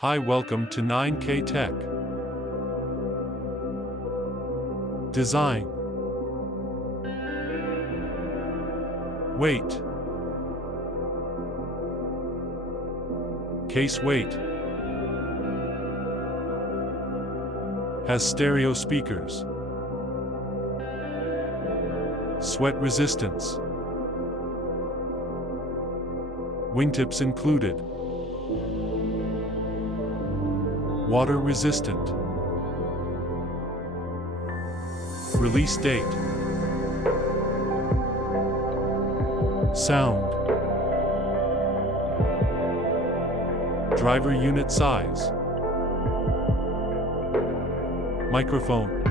Hi, welcome to 9K Tech. Design. Weight. Case weight. Has stereo speakers. Sweat resistance. Wingtips included. Water resistant. Release date. Sound. Driver unit size. Microphone.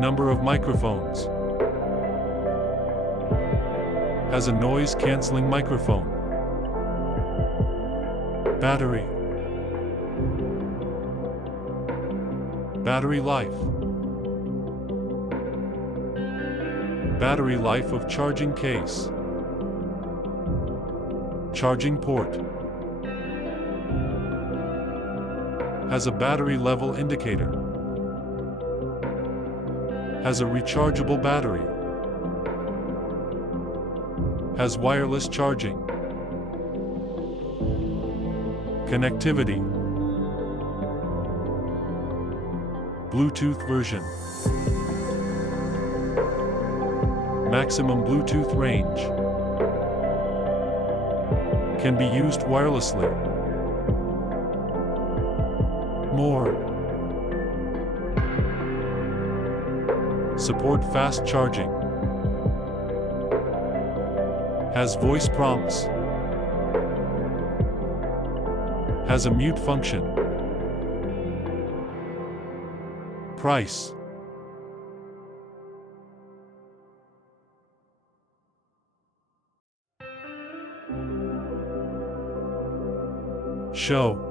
Number of microphones. Has a noise-canceling microphone. Battery. Battery life. Battery life of charging case. Charging port. Has a battery level indicator. Has a rechargeable battery. Has wireless charging. Connectivity. Bluetooth version. Maximum Bluetooth range. Can be used wirelessly. More. Support fast charging. Has voice prompts. Has a mute function. Price. Show.